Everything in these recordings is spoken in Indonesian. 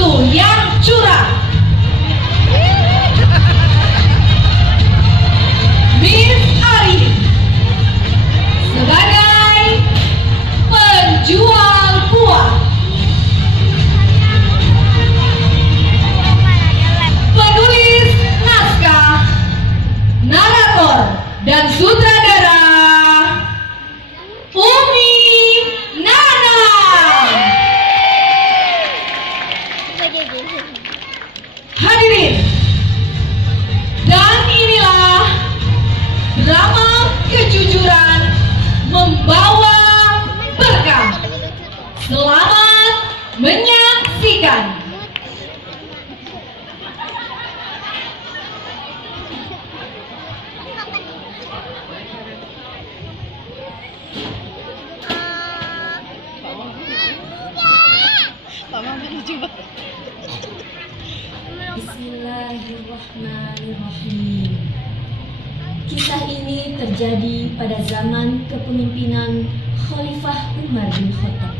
susu yang curang. Miss Ari sebagai penjual buah. Penulis naskah, narator, dan sutradara Umi Nana. Hadirin, dan inilah drama kejujuran membawa berkah. Selamat menyaksikan. Bismillahirrahmanirrahim. Kisah ini terjadi pada zaman kepemimpinan Khalifah Umar bin Khattab,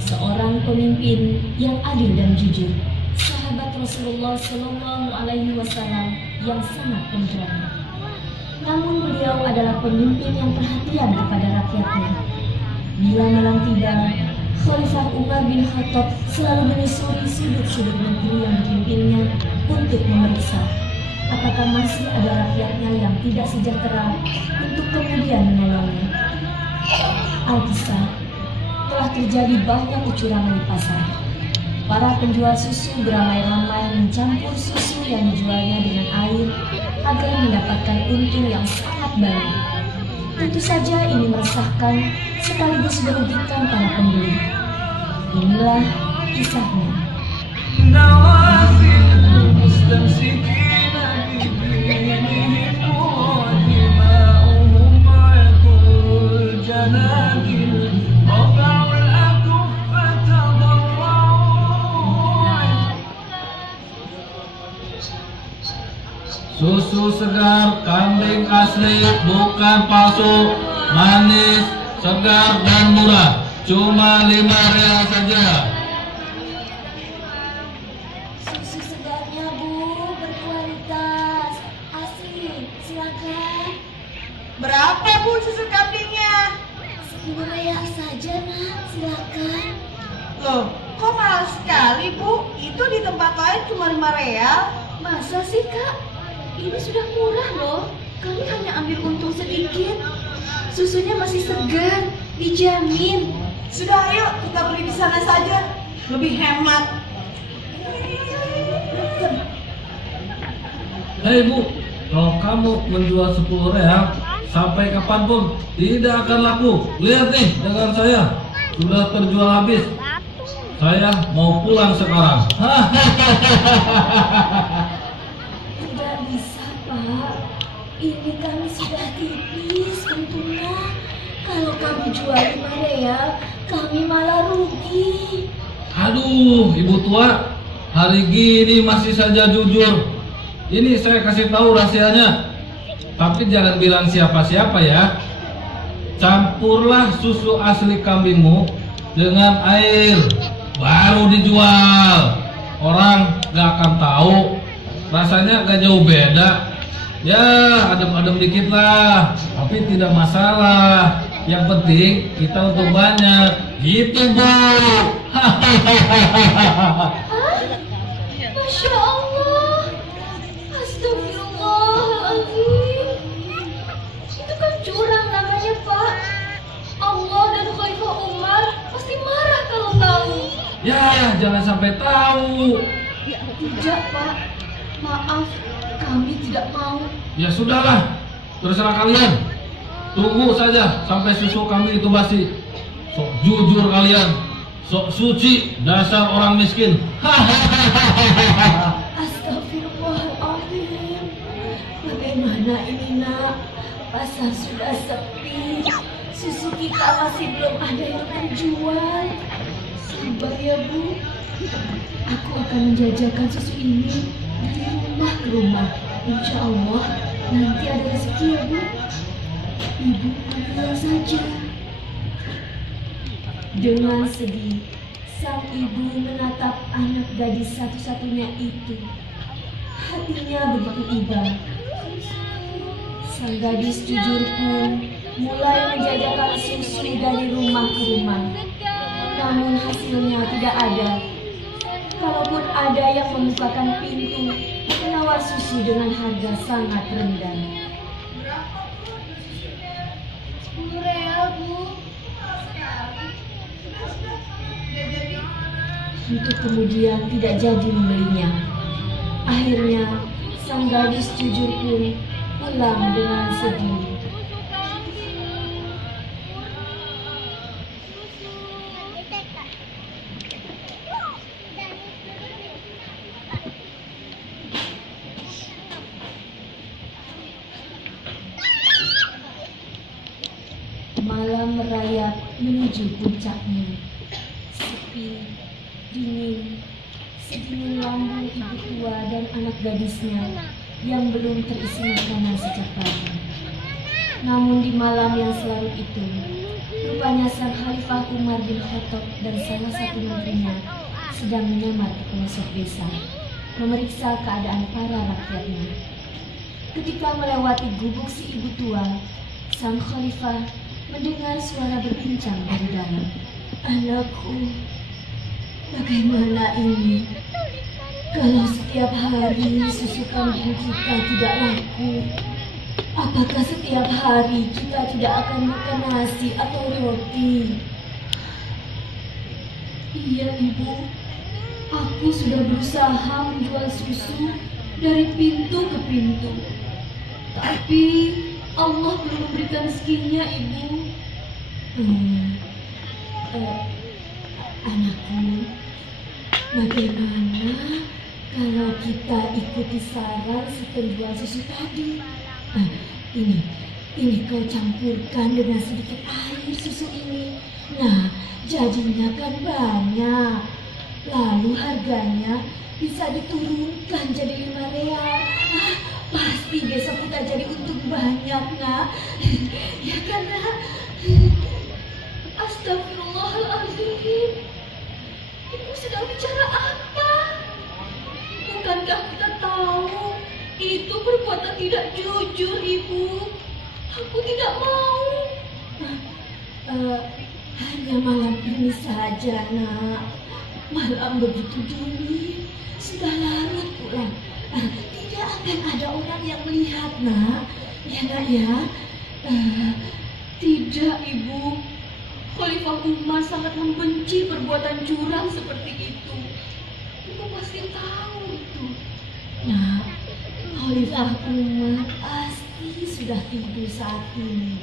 seorang pemimpin yang adil dan jujur, sahabat Rasulullah Shallallahu Alaihi Wasallam yang sangat pemberani. Namun beliau adalah pemimpin yang perhatian kepada rakyatnya. Bila malam tiba, Khalifah Umar bin Khattab selalu menyusuri sudut-sudut negeri yang dipimpinnya untuk memeriksa apakah masih ada rakyatnya yang tidak sejahtera untuk kemudian menolongnya. Alkisah, telah terjadi banyak kecurangan di pasar. Para penjual susu beramai-ramai mencampur susu yang dijualnya dengan air agar mendapatkan untung yang sangat banyak. Tentu saja ini meresahkan sekaligus merugikan para pembeli. Inilah kisahnya. Susu segar kambing asli, bukan palsu, manis, segar dan murah. Cuma 5 real saja. Susu segarnya Bu, berkualitas, asli, silakan. Berapa Bu susu kambingnya? 10 real saja Nak, silakan. Loh, kok mahal sekali Bu? Itu di tempat lain cuma 5 real. Masa sih Kak? Ini sudah murah loh. Kami hanya ambil untung sedikit. Susunya masih segar, dijamin. Sudah, ayo kita beli di sana saja, lebih hemat. Hei Bu, kalau kamu menjual 10 real sampai kapanpun tidak akan laku. Lihat nih dagangan saya sudah terjual habis. Saya mau pulang sekarang. Tidak bisa Pak. Ini kami sudah tipis untungnya. Kalau kami jual 5 real, kami malah rugi. Aduh, Ibu tua, hari gini masih saja jujur. Ini saya kasih tahu rahasianya. Tapi jangan bilang siapa-siapa ya. Campurlah susu asli kambingmu dengan air, baru dijual. Orang gak akan tahu. Rasanya gak jauh beda. Ya, adem-adem dikit lah. Tapi tidak masalah. Yang penting kita untung banyak. Gitu Bu. Masya Allah. Astagfirullahaladzim. Itu kan curang namanya Pak. Allah dan Khalifah Umar pasti marah kalau tahu. Ya, jangan sampai tahu. Tidak Pak. Maaf, kami tidak mau. Ya sudahlah, terserah kalian. Tunggu saja sampai susu kami itu basi. Sok jujur kalian, sok suci, dasar orang miskin. Astagfirullahaladzim. Bagaimana ini Nak? Pasar sudah sepi. Susu kita masih belum ada yang terjual. Sabar ya Bu. Aku akan menjajakan susu ini dari rumah ke rumah. Insya Allah nanti ada rezeki ya Bu. Ibu ambil saja. Dengan sedih, Sang ibu menatap anak gadis satu-satunya itu. Hatinya begitu iba. Sang gadis jujur pun mulai menjajakan susu dari rumah ke rumah. Namun hasilnya tidak ada. Kalaupun ada yang membukakan pintu, menawar susu dengan harga sangat rendah. Real, Bu. Untuk kemudian tidak jadi membelinya. Akhirnya sang gadis jujur pun pulang dengan sedih. Malam merayap menuju puncaknya. Sepi, dingin, sedingin lambung ibu tua dan anak gadisnya yang belum terisi makanan sejak pagi. Namun di malam yang selalu itu, rupanya sang Khalifah Umar bin Khattab dan salah satu menterinya sedang menyamar ke pelosok desa, memeriksa keadaan para rakyatnya. Ketika melewati gubuk si ibu tua, sang Khalifah mendengar suara berbincang dari dalam. Anakku, bagaimana ini? Kalau setiap hari susu kambing kita tidak laku, apakah setiap hari kita tidak akan makan nasi atau roti? Iya, Ibu. Aku sudah berusaha menjual susu dari pintu ke pintu. Tapi Allah belum memberikan rezekinya, Ibu. Anakku, bagaimana kalau kita ikuti saran si penjual susu tadi? Ini kau campurkan dengan sedikit air susu ini. Nah, jadinya kan banyak. Lalu harganya bisa diturunkan jadi 5 real. Pasti besok kita jadi untung banyak, Nak. Ya kan, Nak? Astagfirullahaladzim. Ibu sedang bicara apa? Bukankah kita tahu itu perbuatan tidak jujur, Ibu? Aku tidak mau. Hanya malam ini saja, Nak. Malam begitu dingin, sudah larut pula. Tidak akan ada orang yang melihat, Nak. Ya, Nak, ya. Tidak, Ibu. Khalifah Umar sangat membenci perbuatan curang seperti itu. Ibu pasti tahu itu. Nah, Khalifah Umar pasti sudah tidur saat ini.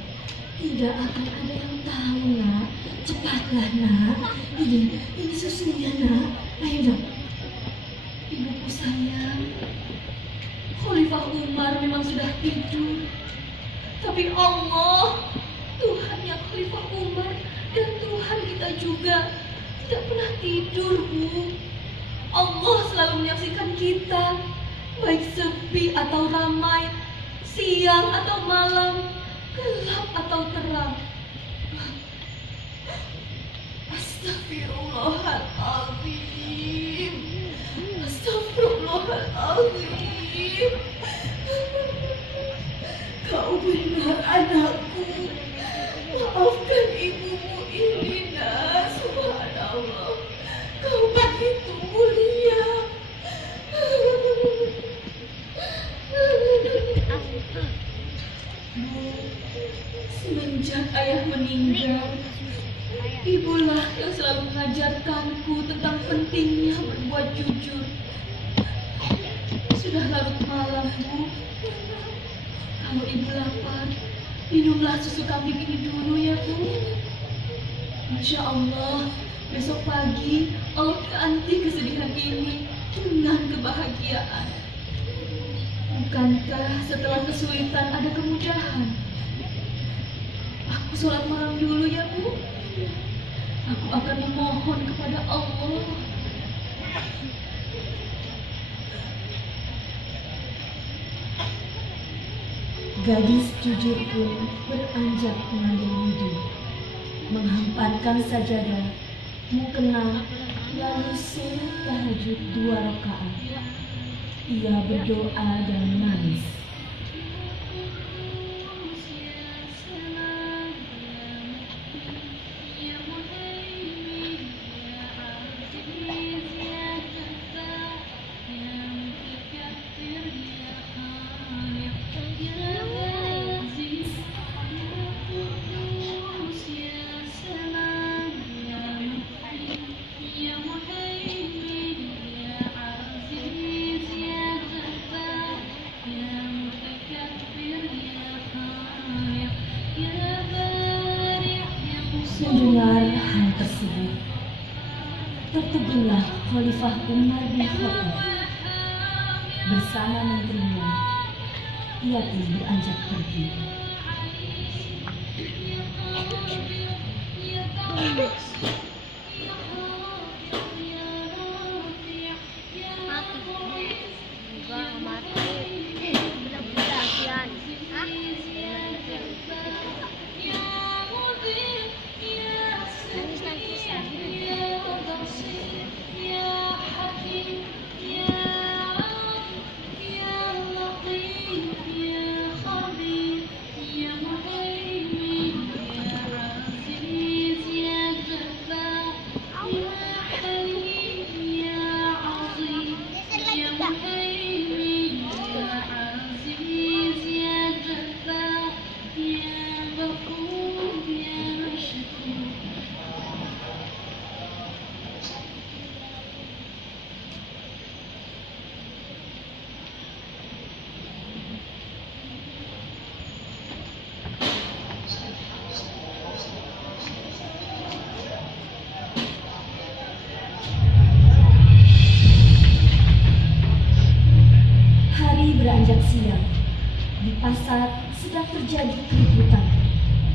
Tidak akan ada yang tahu, Nak. Cepatlah, Nak. Ini susunya, Nak. Ayo, Nak. Ibuku sayang, Khalifah Umar memang sudah tidur. Tapi Allah, Tuhannya Khalifah Umar dan Tuhan kita juga tidak pernah tidur, Bu. Allah selalu menyaksikan kita, baik sepi atau ramai, siang atau malam, gelap atau terang. Astagfirullahaladzim. Astagfirullahaladzim. Kau benar, anakku. Maafkan ibumu ini, Nak. Subhanallah, kau begitu mulia. Semenjak ayah meninggal, ibulah yang selalu mengajarkanku tentang pentingnya berbuat jujur. Sudah larut malam, Bu. Kalau ibu lapar, minumlah susu kambing ini dulu ya, Bu. Insya Allah, besok pagi Allah ganti kesedihan ini dengan kebahagiaan. Bukankah setelah kesulitan ada kemudahan? Aku sholat malam dulu ya, Bu. Aku akan memohon kepada Allah. Gadis jujur pun beranjak mengambil wudhu, menghamparkan sajadah, mukena Lalu sholat tahajud 2 rakaat. Ia berdoa dan menangis. Mendengar hal tersebut, tertegunlah Khalifah Umar bin Khattab bersama menterinya. Ia pun beranjak pergi. Beranjak siang, di pasar sedang terjadi keributan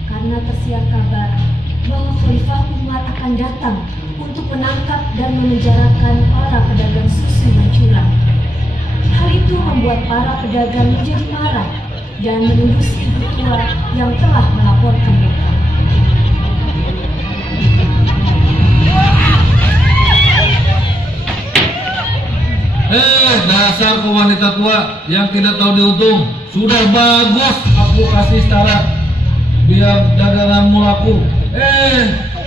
karena tersiar kabar bahwa Khalifah Umar akan datang untuk menangkap dan memenjarakan para pedagang susu dan curang. Hal itu membuat para pedagang menjadi marah dan menuduh si ibu tua yang telah melaporkan mereka. Dasar kau wanita tua yang tidak tahu diuntung. Sudah bagus aku kasih syarat biar daganganmu laku.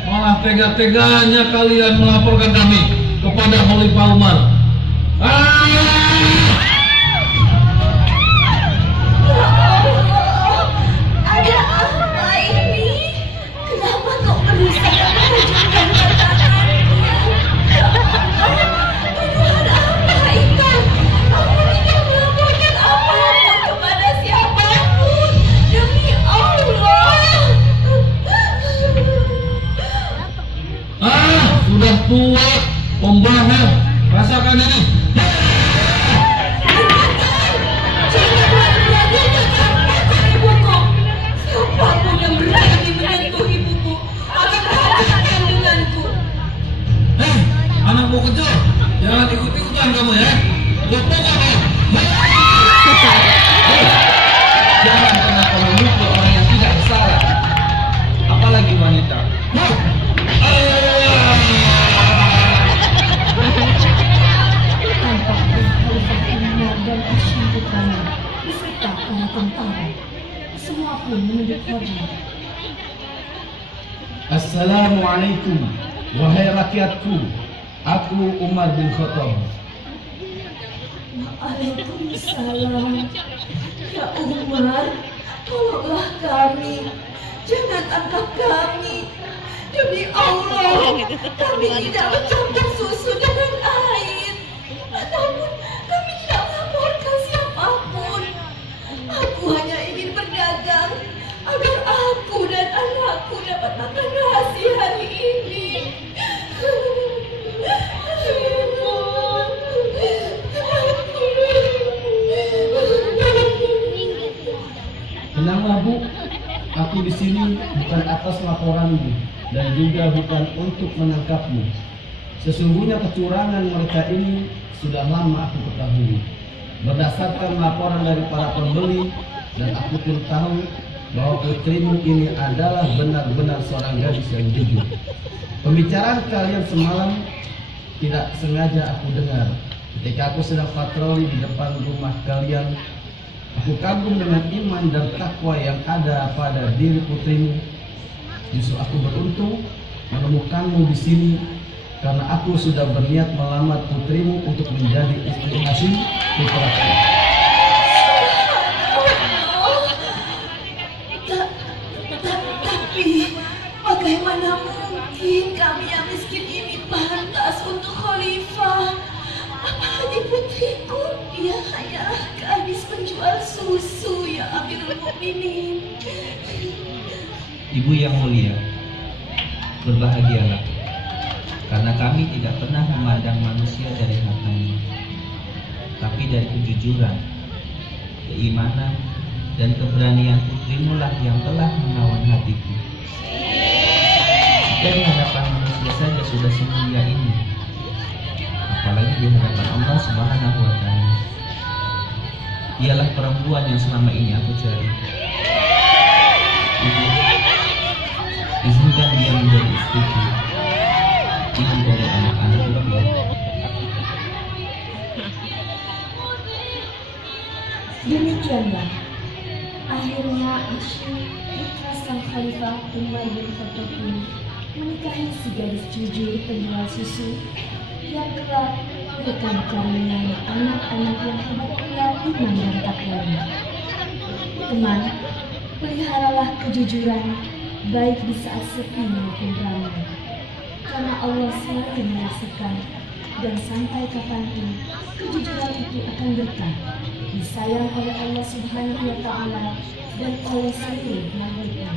Malah tega-teganya kalian melaporkan kami kepada Khalifah Umar. Ada apa ini? Kenapa kau berusaha menunjukkan kata-katanya? Sudah tua, pembohong, rasakan ini. Siapapun yang berani menyentuh ibuku akan berhadapan denganku. Anakmu kecil, jangan ikut-ikutan kamu ya. Pokok kamu. Jangan pernah kau memukul orang yang tidak bersalah, apalagi wanita. Tampaknya Khalifah Umar dan Hashim putranya diserta para tentara. Semua pun menunduk hormat. Assalamualaikum, wahai rakyatku. Aku Umar bin Khattab. Waalaikumsalam. Ya Umar, tolonglah kami. Jangan tangkap kami. Demi Allah, kami tidak mencampur susu dengan air. Namun, kami tidak melaporkan siapapun. Aku hanya ingin berdagang agar aku dan anakku dapat makan nasi hari ini. Tenanglah Bu, aku di sini bukan atas laporanmu dan juga bukan untuk menangkapmu. Sesungguhnya kecurangan mereka ini sudah lama aku ketahui. Berdasarkan laporan dari para pembeli, dan aku pun tahu bahwa putrimu ini adalah benar-benar seorang gadis yang jujur. Pembicaraan kalian semalam tidak sengaja aku dengar ketika aku sedang patroli di depan rumah kalian. Aku kagum dengan iman dan takwa yang ada pada diri putrimu. Justru aku beruntung menemukanmu di sini karena aku sudah berniat melamar putrimu untuk menjadi istri Hasyim putraku. Tapi bagaimana mungkin kami yang miskin ini pantas untuk khalifah? Apalagi putriku, dia hanyalah gadis penjual susu ya Amirul Mukminin. Ibu yang mulia, berbahagialah, karena kami tidak pernah memandang manusia dari hartanya, tapi dari kejujuran, keimanan, dan keberanian putrimu lah yang telah menawan hatiku. Jika di hadapan manusia saja sudah semulia ini, apalagi di hadapan Allah Subhanahu wa Ta'ala. Dialah perempuan yang selama ini aku cari. Ibu, izinkan dia menjadi istriku, ibu dari anak-anakku ya. Demikianlah akhirnya Hasyim putra sang Khalifah Umar bin Khattab ini menikahi si gadis jujur penjual susu yang kelak mereka dikaruniai anak-anak yang hebat pula iman dan takwanya. Teman, peliharalah kejujuran baik di saat sepi maupun ramai, karena Allah selalu menyaksikan, dan sampai kapanpun kejujuran itu akan berkah, disayang oleh Allah Subhanahu wa Ta'ala dan oleh seluruh makhluknya.